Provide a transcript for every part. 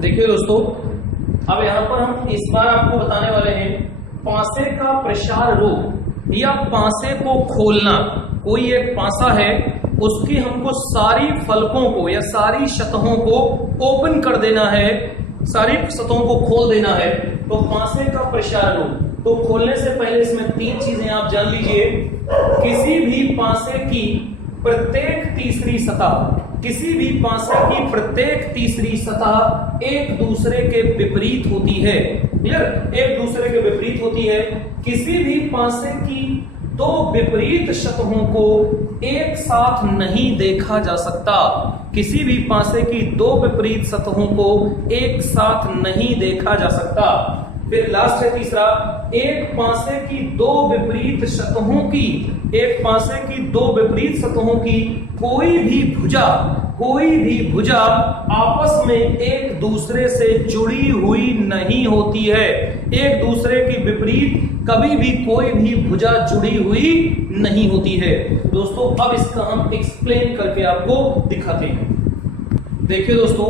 देखिए दोस्तों, अब यहाँ पर हम इस बार आपको बताने वाले हैं पासे का प्रसार रोग या पासे को खोलना। कोई एक पासा है, उसकी हमको सारी फलकों को या सारी सतहों को ओपन कर देना है, सारी सतहों को खोल देना है, तो पासे का प्रसार रोग। तो खोलने से पहले इसमें तीन चीजें आप जान लीजिए। किसी भी पासे की प्रत्येक तीसरी सतह, किसी भी पासे की प्रत्येक तीसरी सतह एक दूसरे के विपरीत होती है। क्लियर? एक दूसरे के विपरीत होती है। किसी भी पासे की दो विपरीत सतहों को एक साथ नहीं देखा जा सकता। किसी भी पासे की दो विपरीत सतहों को एक साथ नहीं देखा जा सकता। फिर लास्ट है तीसरा, एक पासे की दो विपरीत सतहों की, एक पासे की दो विपरीत सतहों की कोई भी भुजा आपस में एक दूसरे से जुड़ी हुई नहीं होती है। एक दूसरे के विपरीत कभी भी कोई भी भुजा जुड़ी हुई नहीं होती है। दोस्तों, अब इसका हम एक्सप्लेन करके आपको दिखाते हैं। देखिए दोस्तों,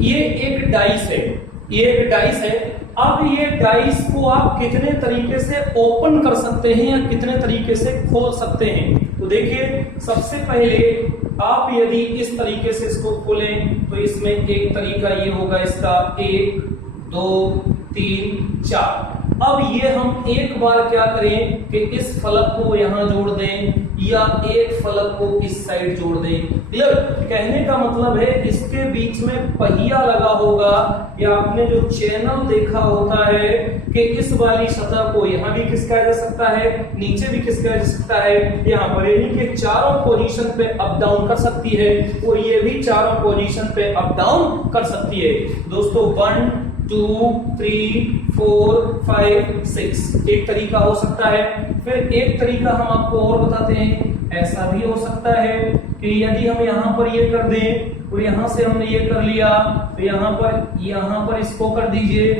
ये एक डाइस है, ये एक डाइस है। अब ये डाइस को आप कितने तरीके से ओपन कर सकते हैं या कितने तरीके से खोल सकते हैं। तो देखिए, सबसे पहले आप यदि इस तरीके से इसको खोलें तो इसमें एक तरीका ये होगा इसका, 1 2 3 4। अब ये हम एक बार क्या करें कि इस फलक को यहां जोड़ दें या एक फलक को इस साइड जोड़ दें। क्लियर? कहने का मतलब है इसके बीच में पहिया लगा होगा, या आपने जो चैनल देखा होता है कि इस वाली सतह को यहां भी खिसकाया जा सकता है, नीचे भी खिसकाया जा सकता है, यहां पर यानी कि चारों पोजीशन पे अप डाउन कर सकती है, और ये भी चारों पोजीशन पे अप डाउन कर सकती है। दोस्तों, 1 2 3 4 5 6 एक तरीका हो सकता है। फिर एक तरीका हम आपको और बताते हैं, ऐसा भी हो सकता है कि यदि हम यहां पर ये कर दें और यहां से हमने ये कर लिया, तो यहां पर इसको कर दीजिए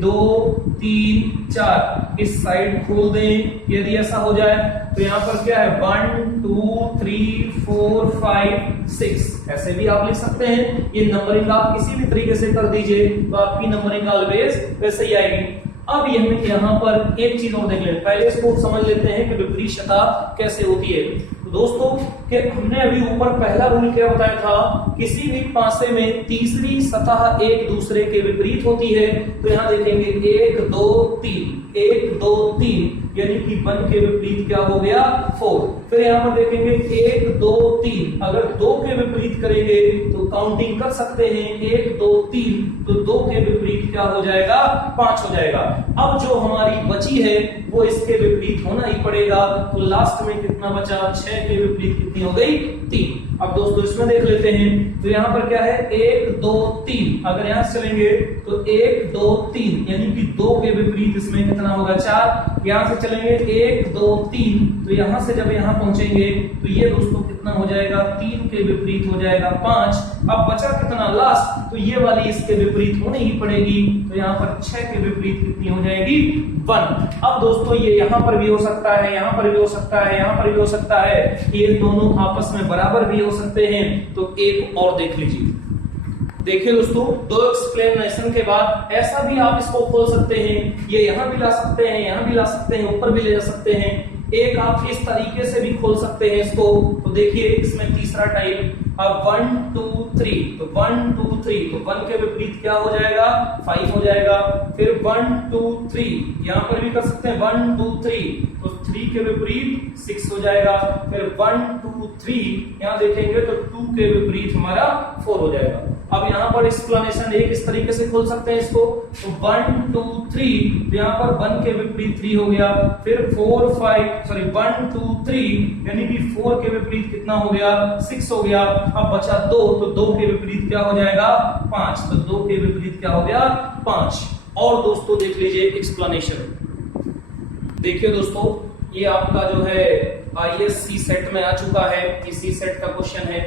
2 3 4, इस साइड खोल दें। यदि ऐसा हो जाए तो यहां पर क्या है, 1 2 3 4 5 6, ऐसे भी आप लिख सकते हैं। ये नंबरिंग आप किसी भी तरीके से कर दीजिए तो आपकी नंबरिंग ऑलवेज वैसे ही आएगी। अब यहाँ पर एक चीज और देख लेते हैं, पहले इसको समझ लेते हैं कि विपरीत सतह कैसे होती है। तो दोस्तों, कि हमने अभी ऊपर पहला रूल क्या बताया था, किसी भी पासे में तीसरी सतह एक दूसरे के विपरीत होती है। तो यहाँ देखेंगे 1 2 3, 1 2 3, यानी कि 1 के विपरीत क्या हो गया, 4। फिर यहाँ पर देखेंगे 1 2 3, अगर 2 के विपरीत करेंगे तो काउंटिंग कर सकते हैं, 1 2 3, तो 2 के विपरीत क्या हो जाएगा, 5 हो जाएगा। अब जो हमारी बची है वो इसके विपरीत होना ही पड़ेगा। तो लास्ट में कितना बचा, 6 के विपरीत कितनी हो गई, 3। अब दोस्तों इसमें देख लेते हैं, तो यहाँ पर क्या है, 1 2 3, अगर यहां से चलेंगे तो 1 2 3, यानी कि 2 के विपरीत इसमें कितना होगा, 4। यहां से चलेंगे 1 2 3, तो यहां से जब यहां पहुंचेंगे तो ये दोस्तों कितना हो जाएगा, 3 के विपरीत हो जाएगा 5। अब बचा कितना लास्ट, तो ये वाली इसके विपरीत होनी ही पड़ेगी, तो यहाँ पर 6 के विपरीत कितनी हो जाएगी, 1। अब दोस्तों ये यहाँ पर भी हो सकता है, यहाँ पर भी हो सकता है, यहाँ पर भी हो सकता है, ये दोनों आपस में बराबर भी हो सकते हैं। तो एक और देख लीजिए। देखिए दोस्तों, 2 एक्सप्लेनेशन के बाद ऐसा भी आप इसको खोल सकते हैं, ये यहां भी ला सकते हैं, यहां भी ला सकते हैं, ऊपर भी ले जा सकते हैं। एक आप इस तरीके से भी खोल सकते हैं इसको। तो देखिए इसमें तीसरा टाइप, अब 1 2 3, तो 1 2 3, तो 1 के विपरीत क्या हो जाएगा, 5 हो जाएगा। फिर 1 2 3, यहां पर भी कर सकते हैं 1 2 3, तो 3 के विपरीत 6 हो जाएगा। फिर 1 2 3, यहां देखेंगे तो 2 के विपरीत हमारा 4 हो जाएगा। अब यहाँ पर एक्सप्लेनेशन एक इस तरीके से खोल सकते हैं इसको, तो 1 2 3, तो यहाँ पर 1 के विपरीत 3 हो गया। फिर 4 5, सॉरी 1 2 3, यानी कि 4 के विपरीत कितना हो गया, 6 हो गया। अब बचा 2, तो 2 के विपरीत क्या हो जाएगा, 5, तो 2 के विपरीत क्या हो गया, 5। और दोस्तों देख लीजिए एक्सप्लेनेशन। देखिए दोस्तों, ये आपका जो है ISC सेट में आ चुका है, इसी सेट का क्वेश्चन है।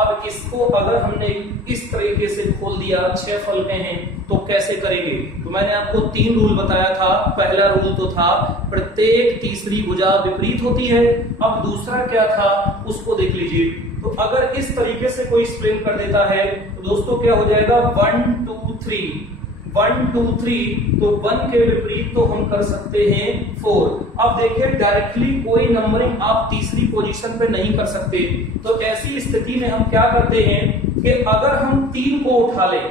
अब इसको अगर हमने इस तरीके से खोल दिया, 6 फलके हैं, तो कैसे करेंगे। तो मैंने आपको 3 रूल बताया था। पहला रूल तो था प्रत्येक तीसरी भुजा विपरीत होती है। अब दूसरा क्या था उसको देख लीजिए। तो अगर इस तरीके से कोई एक्सप्लेन कर देता है तो दोस्तों क्या हो जाएगा 1 2 3 1 2 3, तो 1 के विपरीत तो हम कर सकते हैं 4। अब देखिए डायरेक्टली कोई नंबरिंग आप तीसरी पोजीशन पे नहीं कर सकते, तो ऐसी स्थिति में हम क्या करते हैं कि अगर हम 3 को उठा लें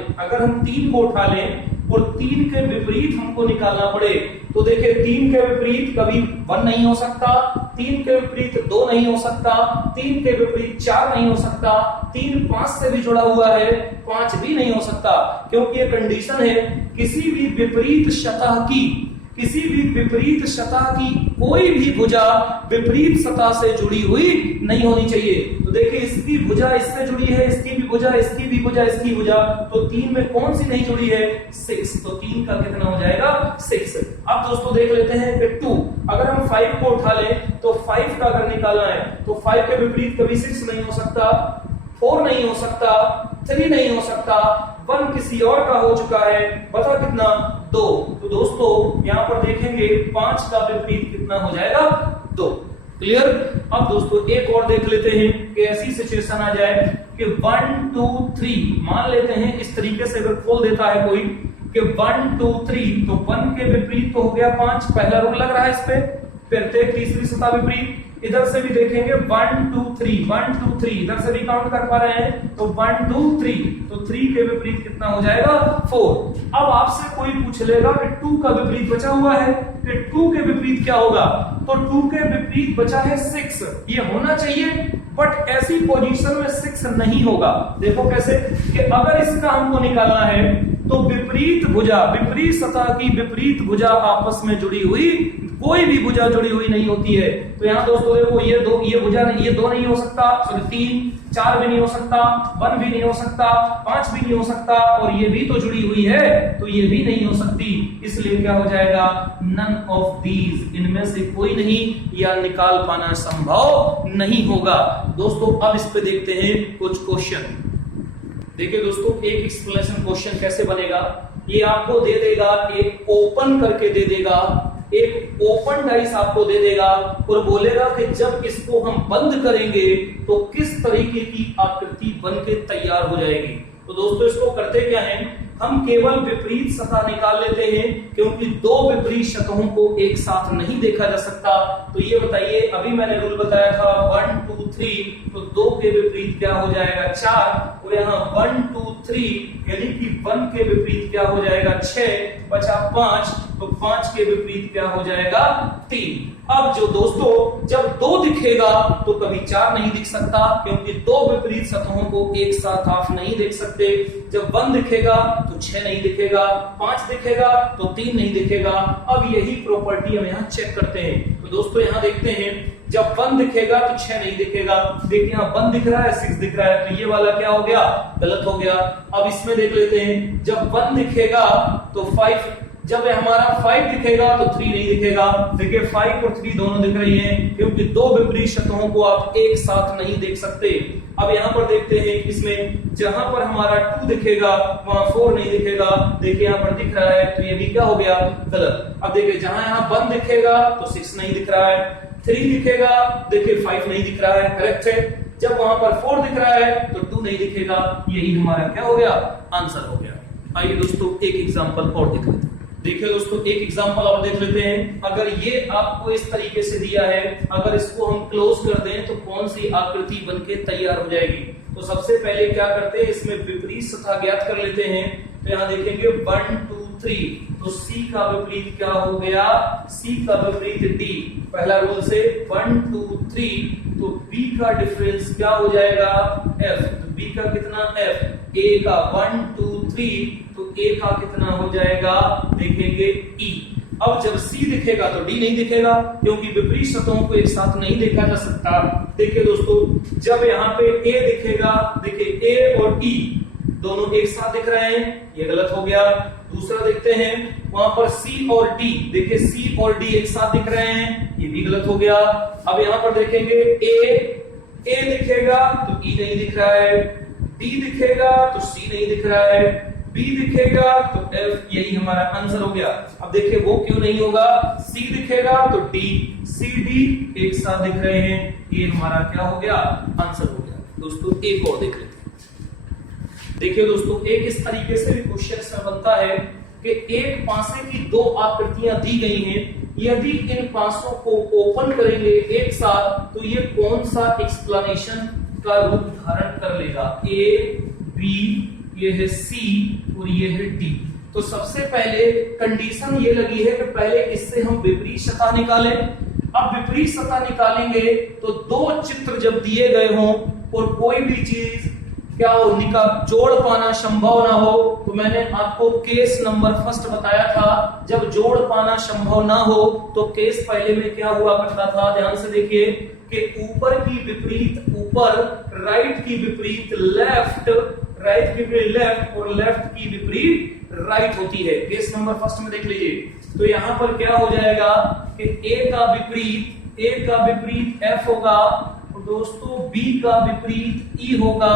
और 3 के विपरीत हमको निकालना पड़े, तो देखिए 3 के विपरीत कभी 1 नहीं हो सकता, 3 के विपरीत 2 नहीं हो सकता, 3 के विपरीत 4 नहीं हो सकता, 3 5 से भी जुड़ा हुआ है, 5 भी नहीं हो सकता, क्योंकि ये कंडीशन है किसी भी विपरीत सतह की कोई भी भुजा विपरीत सतह से जुड़ी हुई नहीं होनी चाहिए। तो देखिए इसकी भुजा इससे जुड़ी है, इसकी भी भुजा, इसकी भी भुजा, इसकी भुजा, तो 3 में कौन सी नहीं जुड़ी है 6, तो 3 का कितना हो जाएगा 6। अब दोस्तों देख लेते हैं कि 2, अगर हम 5 को उठा लें तो 5 का अगर निकालना है तो 5 के विपरीत कभी 6 नहीं हो सकता, 4 नहीं हो सकता, 3 नहीं हो सकता, 1 किसी और का हो चुका है, बता कितना 2। तो दोस्तों यहां पर देखेंगे 5 का विपरीत कितना हो जाएगा 2। क्लियर। अब दोस्तों एक और देख लेते हैं कि ऐसी सिचुएशन आ जाए कि 1 2 3, मान लेते हैं इस तरीके से अगर खोल देता है कोई कि 1 2 3, तो 1 के विपरीत तो हो गया 5, पहला रूल लग रहा है इस पे, फिर तीसरी सतह विपरीत, इधर से भी देखेंगे 1 2 3 1 2 3, इधर से भी काउंट कर पा रहे हैं तो 1 2 3, तो 3 के विपरीत कितना हो जाएगा 4। अब आपसे कोई पूछ लेगा कि 2 का विपरीत बचा हुआ है कि 2 के विपरीत क्या होगा, तो 2 के विपरीत बचा है 6, ये होना चाहिए, बट ऐसी पोजीशन में 6 नहीं होगा। देखो कैसे कि अगर इसका हमको निकालना है तो विपरीत सतह की विपरीत भुजा आपस में जुड़ी हुई, कोई भी भुजा जुड़ी हुई नहीं होती है। तो यहाँ दोस्तों देखो ये भुजा नहीं, ये 2 नहीं हो सकता, सॉरी 3, 4 भी नहीं हो सकता, 1 भी नहीं हो सकता, 5 भी नहीं हो सकता, और ये भी तो जुड़ी हुई है तो ये भी नहीं हो सकती, इसलिए क्या हो जाएगा नन ऑफ दीज, इनमें से कोई नहीं, या निकाल पाना संभव नहीं होगा। दोस्तों अब इस पे देखते हैं कुछ क्वेश्चन। देखिए दोस्तों एक एक्सप्लेनेशन क्वेश्चन कैसे बनेगा, ये आपको दे देगा, एक ओपन करके दे देगा, एक ओपन डाइस आपको दे देगा और बोलेगा कि जब इसको हम बंद करेंगे तो किस तरीके की आकृति बनके तैयार हो जाएगी। तो दोस्तों इसको करते क्या है, हम केवल विपरीत सतह निकाल लेते हैं, क्योंकि 2 विपरीत सतहों को एक साथ नहीं देखा जा सकता। तो ये बताइए, अभी मैंने रूल बताया था 1 2 3, तो 2 के विपरीत क्या हो जाएगा 4, और यहाँ 1 2 3 यानी कि 1 के विपरीत क्या हो जाएगा 6, बचा 5, तो 5 के विपरीत क्या हो जाएगा 3। अब जो दोस्तों जब 2 दिखेगा तो कभी 4 नहीं दिख सकता, क्योंकि 2 विपरीत सतहों को एक साथ आप नहीं देख सकते। जब 1 दिखेगा तो 6 नहीं दिखेगा, 5 दिखेगा तो 3 नहीं दिखेगा। अब यही प्रॉपर्टी हम यहाँ चेक करते हैं। तो दोस्तों यहाँ देखते हैं, जब 1 दिखेगा तो 6 नहीं दिखेगा। देखिए यहाँ 1 दिख रहा है, 6 दिख रहा है, तो ये वाला क्या हो गया, गलत हो गया। अब इसमें देख लेते हैं, जब 1 दिखेगा तो 5, जब हमारा 5 दिखेगा तो 3 नहीं दिखेगा। देखिए 5 और 3 दोनों दिख रही हैं, क्योंकि 2 विपरीत सतहों को आप एक साथ नहीं देख सकते। अब यहाँ पर देखते हैं, इसमें जहां पर हमारा 2 दिखेगा वहां 4 नहीं दिखेगा। देखिए यहाँ पर दिख रहा है, तो ये भी क्या हो गया, गलत। अब देखिए जहां यहाँ 1 दिखेगा तो 6 नहीं दिख रहा है, 3 दिखेगा, देखिए 5 नहीं दिख रहा है, करेक्ट है। जब वहां पर 4 दिख रहा है तो 2 नहीं दिखेगा, यही हमारा क्या हो गया, आंसर हो गया। आइए दोस्तों एक एग्जांपल और देख लेते हैं। देखिए दोस्तों एक एग्जांपल और देख लेते हैं। अगर ये आपको इस तरीके से दिया है, अगर इसको हम क्लोज कर दें तो कौन सी आकृति बनके तैयार हो जाएगी। तो सबसे पहले क्या करते हैं, इसमें विपरीत सतह ज्ञात कर लेते हैं। तो यहाँ देखेंगे 1 2 3, तो C का विपरीत क्या हो गया, C का विपरीत D। पहला रूल से 1 2 3, तो B का डिफरेंस क्या हो जाएगा F। तो B का कितना F, A का 1 2 3, तो A का कितना हो जाएगा, देखेंगे E। अब जब C दिखेगा तो D नहीं दिखेगा, क्योंकि विपरीत सतहों को एक साथ नहीं देखा जा सकता। देखिए दोस्तों जब यहाँ पे A दिखेगा, देखिए A और E दोनों एक साथ दिख रहे हैं, ये गलत हो गया। दूसरा देखते हैं, वहां पर C और D, देखिए C और D एक साथ दिख रहे हैं, ये भी गलत हो गया। अब यहाँ पर देखेंगे A दिखेगा तो E नहीं दिख रहा है, D दिखेगा तो C नहीं दिख रहा है, B दिखेगा तो F, यही हमारा आंसर हो गया। अब देखिए वो क्यों नहीं होगा, C दिखेगा तो D, C D एक साथ दिख रहे हैं, ये हमारा क्या हो गया, आंसर हो गया। दोस्तों एक और देख लेते हैं। देखिए दोस्तों, एक इस तरीके से भी क्वेश्चन इसमें बनता है कि एक पासे की दो आकृतियां दी गई हैं, यदि इन पासों को ओपन करेंगे एक साथ तो ये कौन सा एक्सप्लेनेशन का रूप धारण कर लेगा। ए बी, ये है सी और ये है डी। तो सबसे पहले कंडीशन ये लगी है कि पहले इससे हम विपरीत सतह निकालें। अब विपरीत सतह निकालेंगे तो दो चित्र जब दिए गए हों और कोई भी चीज क्या हो जोड़ पाना संभव ना हो, तो मैंने आपको केस नंबर फर्स्ट बताया था, जब जोड़ पाना संभव ना हो तो केस पहले में क्या हुआ करता था, ध्यान से देखिए कि ऊपर की विपरीत ऊपर, राइट की विपरीत लेफ्ट, राइट की विपरीत लेफ्ट और लेफ्ट की विपरीत राइट होती है। केस नंबर फर्स्ट में देख लीजिए। तो यहां पर क्या हो जाएगा कि ए का विपरीत एफ होगा, और दोस्तों बी का विपरीत ई होगा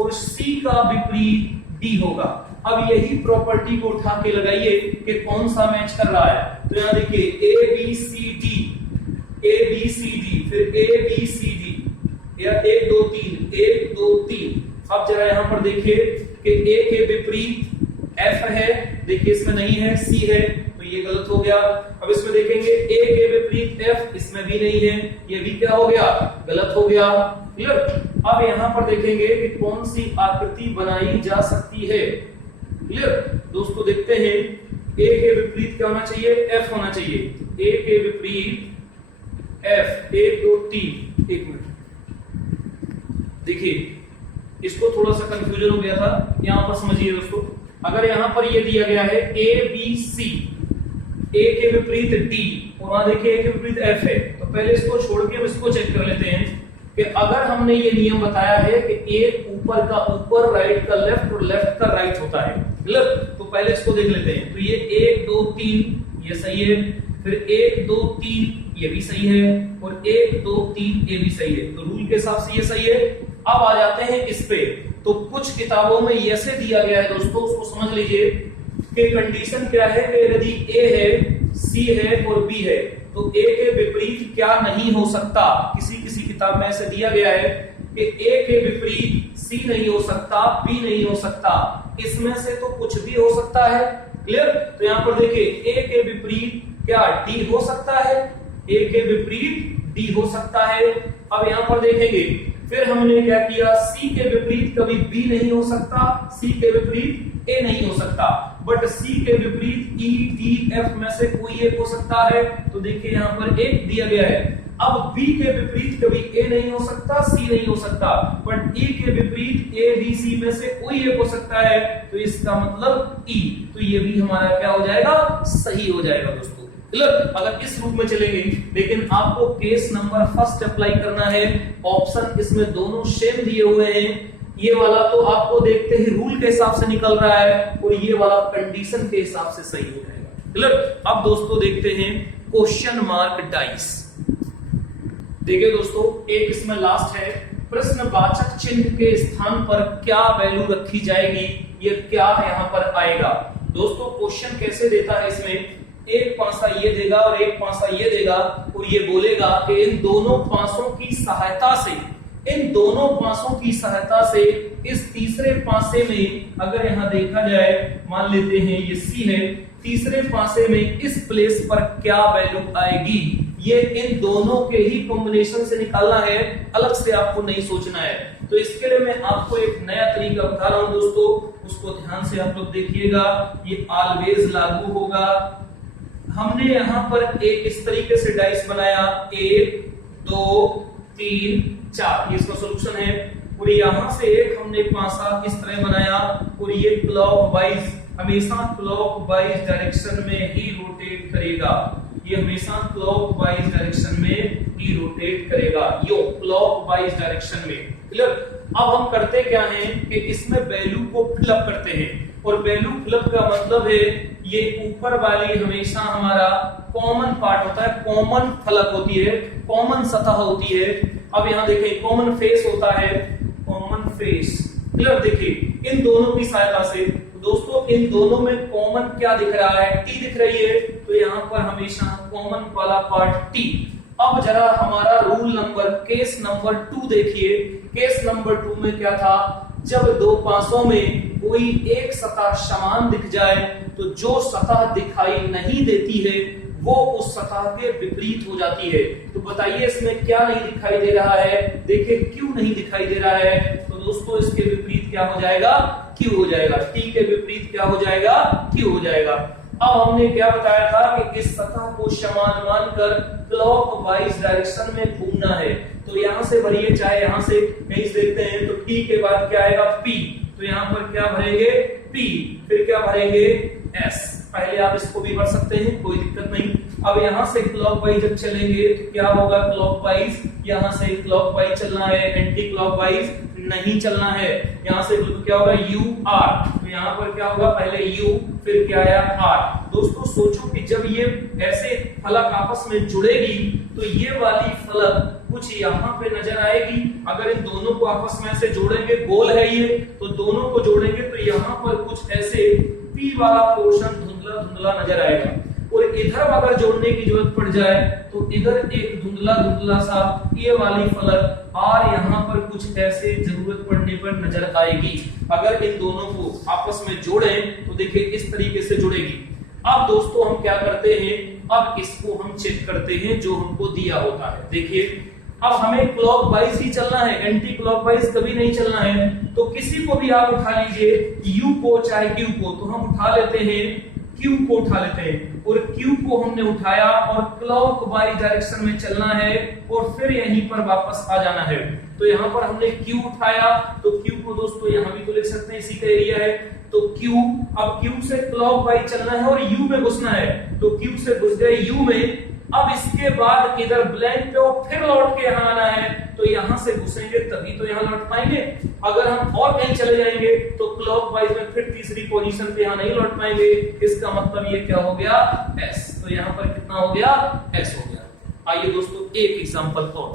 और सी का विपरीत डी होगा। अब यही प्रॉपर्टी को उठा के लगाइए कि कौन सा मैच कर रहा है। तो यहां देखिए ए बी सी डी, फिर ए बी सी डी, या 1 2 3 1 2 3। अब जरा यहां पर देखिए कि ए के विपरीत एफ है, देखिए इसमें नहीं है, सी है, तो ये गलत हो गया। अब इसमें देखेंगे ए के विपरीत एफ, इसमें भी नहीं है, ये भी क्या हो गया, गलत हो गया। क्लियर। अब यहां पर देखेंगे कि कौन सी आकृति बनाई जा सकती है। क्लियर दोस्तों, देखते हैं ए के विपरीत क्या होना चाहिए, एफ होना चाहिए। ए के विपरीत एफ, 1 2 3, 1 मिनट देखिए, इसको थोड़ा सा कंफ्यूजन हो गया था, यहां पर समझिए दोस्तों। अगर यहां पर ये दिया गया है ए बी सी, ए के विपरीत डी और वहां देखिए ए के विपरीत एफ है, तो पहले इसको छोड़ के हम इसको चेक कर लेते हैं कि अगर हमने ये नियम बताया है कि ए ऊपर का ऊपर, राइट का लेफ्ट और लेफ्ट का राइट होता है, क्लियर, तो पहले इसको देख लेते हैं। तो ये 1 2 3 ये सही है, फिर 1 2 3 ये भी सही है, और 1 2 3 ये भी सही है, तो रूल के हिसाब से ये सही है। अब आ जाते हैं इस पे। तो कुछ किताबों में ऐसे दिया गया है दोस्तों, उसको समझ लीजिए कि कंडीशन क्या है कि यदि ए है, सी है और बी है, तो ए के विपरीत क्या नहीं हो सकता। किसी किसी किताब में ऐसे दिया गया है कि ए के विपरीत सी नहीं हो सकता, बी नहीं हो सकता, इसमें से तो कुछ भी हो सकता है। क्लियर। तो यहां पर देखिए ए के विपरीत क्या डी हो सकता है, ए के विपरीत डी हो सकता है। अब यहां पर देखेंगे फिर हमने क्या किया, सी के विपरीत कभी बी नहीं हो सकता, सी के विपरीत ए नहीं हो सकता, बट सी के विपरीत ई डी एफ में से कोई एक हो सकता है। तो देखिए यहां पर एक दिया गया है। अब बी के विपरीत कभी ए नहीं हो सकता, सी नहीं हो सकता, बट ई के विपरीत ए बी सी में से कोई एक हो सकता है, तो इसका मतलब ई। तो ये भी हमारा क्या हो जाएगा, सही हो जाएगा दोस्तों। अगर इस रूप में चलेंगे, लेकिन आपको केस नंबर फर्स्ट अप्लाई करना है। ऑप्शन इसमें दोनों सेम दिए हुए हैं, ये वाला तो आपको देखते ही रूल के हिसाब से निकल रहा है और ये वाला कंडीशन के हिसाब से सही हो जाएगा। क्लियर। अब दोस्तों देखते हैं क्वेश्चन मार्क डाइस। देखिए दोस्तों, एक इसमें लास्ट है, प्रश्नवाचक चिन्ह के स्थान पर क्या वैल्यू रखी जाएगी, ये क्या यहाँ पर आएगा। दोस्तों क्वेश्चन कैसे देता है, इसमें एक पासा ये देगा और एक पासा ये देगा, और ये बोलेगा कि इन दोनों पासों की सहायता से इस तीसरे पासे में, अगर यहां देखा जाए, मान लेते हैं ये सी है, तीसरे पासे में इस प्लेस पर क्या वैल्यू आएगी, ये इन दोनों के ही कॉम्बिनेशन से निकालना है, अलग से आपको नहीं सोचना है। तो इसके लिए मैं आपको एक नया तरीका बता रहा हूं दोस्तों, उसको ध्यान से आप लोग देखिएगा, ये ऑलवेज लागू होगा। हमने यहां पर एक इस तरीके से डाइस बनाया, 1 2 3 4, ये इसका सॉल्यूशन है। और यहां से एक हमने पासा इस तरह बनाया, और ये क्लॉकवाइज, हमेशा क्लॉकवाइज डायरेक्शन में ही रोटेट करेगा, ये हमेशा क्लॉकवाइज डायरेक्शन में ही रोटेट करेगा, यो क्लॉकवाइज डायरेक्शन में। क्लियर। अब हम करते क्या हैं कि इसमें वैल्यू को फिलअप करते हैं, और वैल्यू फिलअप का मतलब है ये ऊपर वाली हमेशा हमारा कॉमन पार्ट होता है, कॉमन फलक होती है, कॉमन सतह होती है। अब यहां देखिए कॉमन फेस होता है, कॉमन फेस। क्लियर। देखिए इन दोनों की सहायता से दोस्तों, इन दोनों में कॉमन क्या दिख रहा है, टी दिख रही है, तो यहां पर हमेशा कॉमन वाला पार्ट टी। अब जरा हमारा रूल नंबर, केस नंबर 2 देखिए केस नंबर 2 में क्या था, जब दो पासों में कोई एक सतह समान दिख जाए तो जो सतह दिखाई नहीं देती है वो उस सतह के विपरीत हो जाती है। तो बताइए इसमें क्या नहीं दिखाई दे रहा है, देखिए क्यू नहीं दिखाई दे रहा है, तो दोस्तों इसके विपरीत क्या हो जाएगा, क्यू हो जाएगा। टी के विपरीत क्या हो जाएगा, क्यू हो जाएगा। अब हमने क्या बताया था कि इस सतह को समान मानकर क्लॉकवाइज डायरेक्शन में घूमना है। तो यहां से भरिए, चाहे यहां से कहीं से देखते हैं तो टी के बाद क्या आएगा, पी, तो यहां पर क्या भरेंगे, पी, फिर क्या भरेंगे, एस। पहले आप इसको भी भर सकते हैं, कोई दिक्कत नहीं। अब यहां से क्लॉकवाइज जब चलेंगे तो क्या होगा, क्लॉकवाइज, यहां से क्लॉकवाइज चलना है, एंटी क्लॉकवाइज नहीं चलना है। यहां से तो क्या होगा, यू आर, तो यहां पर क्या होगा, पहले यू फिर क्या आया, आर। दोस्तों सोचो कि जब ये ऐसे फलक आपस में जुड़ेगी तो ये वाली फलक कुछ यहाँ पे नजर आएगी। अगर इन दोनों को आपस में ऐसे जोड़ेंगे, गोल है ये, तो दोनों को जोड़ेंगे तो यहाँ पर कुछ ऐसे पी वाला पोर्शन धुंधला धुंधला नजर आएगा। और इधर अगर जोड़ने की जरूरत पड़ जाए तो इधर एक धुंधला धुंधला सा ये वाली फलक और यहाँ पर कुछ ऐसे जरूरत पड़ने पर नजर आएगी। अगर इन दोनों को आपस में जोड़ें तो देखिए इस तरीके से जुड़ेगी। अब दोस्तों हम क्या करते हैं, अब इसको हम चेक करते हैं जो हमको दिया होता है। देखिए अब हमें क्लॉकवाइज ही चलना है, एंटी क्लॉकवाइज कभी नहीं चलना है। तो किसी को भी आप उठा लीजिए, यू को चाहे क्यू को, तो हम उठा लेते हैं क्यू को, उठा लेते हैं, और क्यू को हमने उठाया और क्लॉकवाइज डायरेक्शन में चलना है और फिर यहीं पर वापस आ जाना है। तो यहाँ पर हमने क्यू उठाया, तो क्यू को दोस्तों यहाँ भी तो लिख सकते हैं, इसी का एरिया है। तो क्यू, अब क्यू से क्लॉकवाइज चलना है और यू में घुसना है, तो क्यू से घुस गए यू में। अब इसके बाद इधर ब्लैंक पे और फिर लौट के यहाँ आना है, तो यहाँ से घुसेंगे तभी तो यहाँ लौट पाएंगे। अगर हम और कहीं चले जाएंगे तो क्लॉकवाइज में फिर तीसरी पोजीशन पे यहाँ नहीं लौट पाएंगे। इसका मतलब ये क्या हो गया, एस। तो यहाँ पर कितना हो गया, एस हो गया। आइए दोस्तों एक एग्जांपल और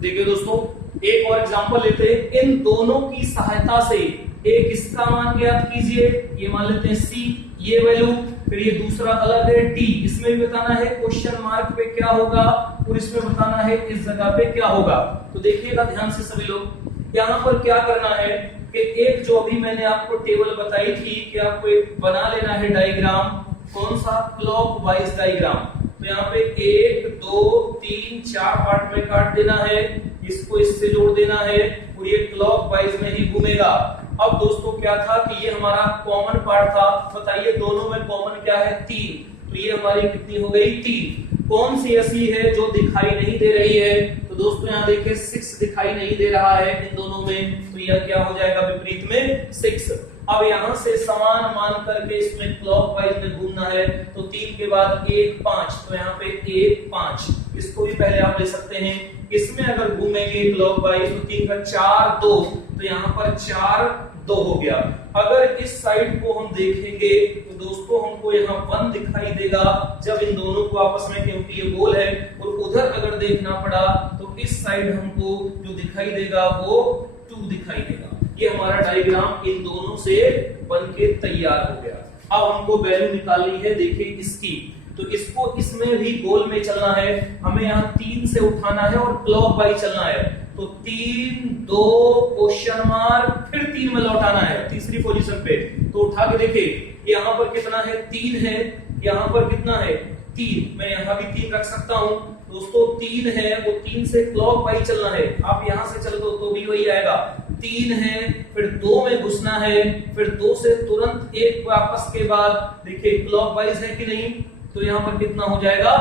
देखिए दोस्तों, एक और एग्जांपल लेते हैं। इन दोनों की सहायता से एक इसका मान ज्ञात कीजिए, ये मान लेते हैं सी, ये वैल्यू, फिर ये दूसरा अलग है डी, इसमें भी बताना है क्वेश्चन मार्क पे क्या होगा और इसमें बताना है इस जगह पे क्या होगा। तो देखिएगा ध्यान से सभी लोग, यहाँ पर क्या करना है कि एक जो अभी मैंने आपको टेबल बताई थी कि आपको एक बना लेना है डायग्राम, कौन सा, क्लॉकवाइज डायग्राम। तो यहाँ पे 1 2 3 4 पार्ट में काट देना है, इसको इससे जोड़ देना है और ये क्लॉकवाइज में ही घूमेगा। अब दोस्तों क्या था कि ये हमारा कॉमन पार्ट था, बताइए दोनों में कॉमन क्या है, 3, तो ये हमारी कितनी हो गई, 3। कौन सी ऐसी है जो दिखाई नहीं दे रही है, तो दोस्तों यहाँ देखिए 6 दिखाई नहीं दे रहा है इन दोनों में, तो यह क्या हो जाएगा विपरीत में 6। अब यहाँ से समान मान करके इसमें क्लॉकवाइज में घूमना है, तो 3 के बाद 1 5, तो यहाँ पे 1 5, इसको भी पहले आप ले सकते हैं। इसमें अगर घूमेंगे क्लॉकवाइज तो 3 का 4 2, तो यहाँ पर 4 2 हो गया। अगर इस साइड को हम देखेंगे तो दोस्तों हमको यहाँ 1 दिखाई देगा जब इन दोनों को आपस में, क्योंकि ये गोल है, और उधर अगर देखना पड़ा तो इस साइड हमको जो दिखाई देगा वो 2 दिखाई देगा। ये हमारा डायग्राम इन दोनों से बनके तैयार हो गया। अब हमको वैल्यू निकालनी है, देखिए इसकी, तो इसको इसमें भी गोल में चलना है, हमें यहाँ 3 से उठाना है और क्लॉकवाइज चलना है। तो 3 2 क्वेश्चन मार्क, फिर 3 में लौटाना है तीसरी पोजीशन पे। तो उठा के देखिए यहाँ पर कितना है, 3 है, यहाँ पर कितना है 3, मैं यहाँ भी 3 रख सकता हूँ दोस्तों। 3 है, वो 3 से क्लॉकवाइज चलना है, आप यहाँ से चल दो तो भी वही आएगा। 3 है, फिर 2 में घुसना है, फिर 2 से तुरंत 1 वापस के बाद देखिए क्लॉकवाइज है कि नहीं, तो यहाँ पर कितना हो जाएगा,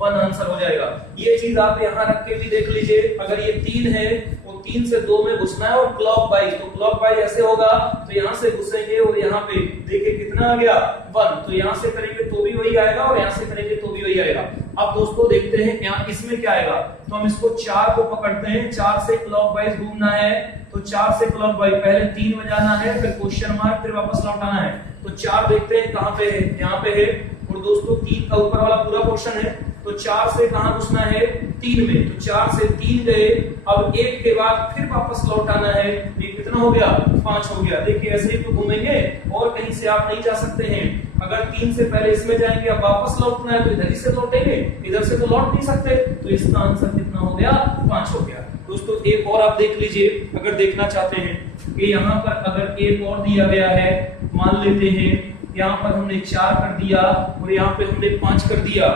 1 आंसर हो जाएगा। ये चीज आप यहाँ रख के भी देख लीजिए, अगर ये 3 है, वो 3 से 2 में घुसना है और क्लॉकवाइज, तो क्लॉकवाइज ऐसे होगा, तो यहाँ से घुसेंगे और यहाँ पे देखिए कितना आ गया 1, तो यहाँ से करेंगे तो भी वही आएगा और यहाँ से करेंगे तो भी वही आएगा। अब दोस्तों देखते हैं यहाँ इसमें क्या आएगा, तो हम इसको 4 को पकड़ते हैं, 4 से क्लॉकवाइज घूमना है, तो 4 से क्लॉकवाइज पहले 3 में जाना है, फिर क्वेश्चन मार्क, फिर वापस लौटाना है। तो 4 देखते हैं कहाँ पे है, यहाँ पे है, और दोस्तों 3 का ऊपर वाला पूरा पोर्शन है, तो 4 से कहां घुसना है, 3 में, तो 4 से 3 गए, अब 1 के बाद फिर वापस लौटाना है, ये कितना हो गया, 5 हो गया। देखिए ऐसे ही तो घूमेंगे और कहीं से आप नहीं जा सकते हैं। अगर 3 से पहले इसमें जाएंगे, अब वापस लौटना है तो इधर ही से लौटेंगे, इधर से तो लौट नहीं सकते, तो इसका आंसर कितना हो गया, 5 हो गया। दोस्तों एक और आप देख लीजिए, अगर देखना चाहते हैं कि यहाँ पर अगर एक और दिया गया है, मान लेते हैं यहाँ पर हमने 4 कर दिया और यहाँ पे हमने 5 कर दिया,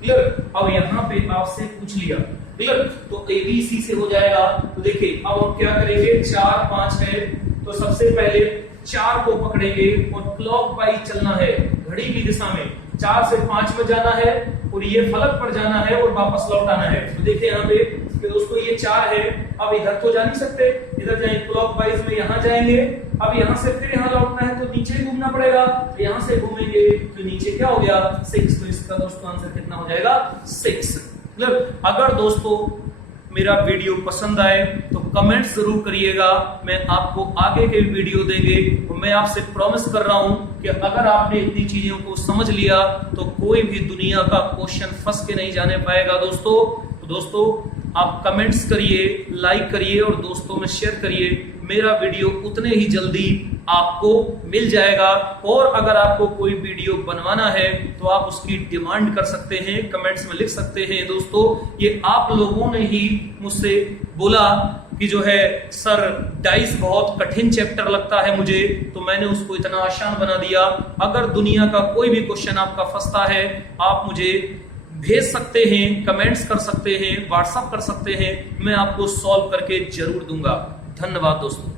क्लियर। अब यहाँ पे आपसे पूछ लिया, क्लियर, तो ABC से हो जाएगा। तो देखिए अब हम क्या करेंगे, 4 5 है तो सबसे पहले 4 को पकड़ेंगे और क्लॉक वाइज चलना है, घड़ी की दिशा में 4 से 5 में जाना है और ये फलक पर जाना है और वापस लौट आना है। तो देखिए यहाँ पे कि दोस्तों ये 4 है, अब इधर तो जा नहीं सकते, इधर जाएंगे क्लॉक वाइज में, यहाँ जाएंगे, अब यहाँ से फिर यहाँ लौटना है तो नीचे घूमना पड़ेगा, तो यहाँ से घूमेंगे तो नीचे क्या हो गया 6। तो इसका दोस्तों आंसर कितना हो जाएगा 6। अगर दोस्तों मेरा वीडियो पसंद आए तो कमेंट जरूर करिएगा, मैं आपको आगे के वीडियो देंगे। तो मैं आपसे प्रॉमिस कर रहा हूं कि अगर आपने इतनी चीजों को समझ लिया तो कोई भी दुनिया का क्वेश्चन फंस के नहीं जाने पाएगा दोस्तों। तो दोस्तों आप कमेंट्स करिए, लाइक करिए और दोस्तों में शेयर करिए, मेरा वीडियो उतने ही जल्दी आपको मिल जाएगा। और अगर आपको कोई वीडियो बनवाना है तो आप उसकी डिमांड कर सकते हैं, कमेंट्स में लिख सकते हैं। दोस्तों ये आप लोगों ने ही मुझसे बोला कि जो है सर डाइस बहुत कठिन चैप्टर लगता है मुझे, तो मैंने उसको इतना आसान बना दिया। अगर दुनिया का कोई भी क्वेश्चन आपका फंसता है आप मुझे भेज सकते हैं, कमेंट्स कर सकते हैं, व्हाट्सएप कर सकते हैं, मैं आपको सॉल्व करके जरूर दूंगा। धन्यवाद दोस्तों।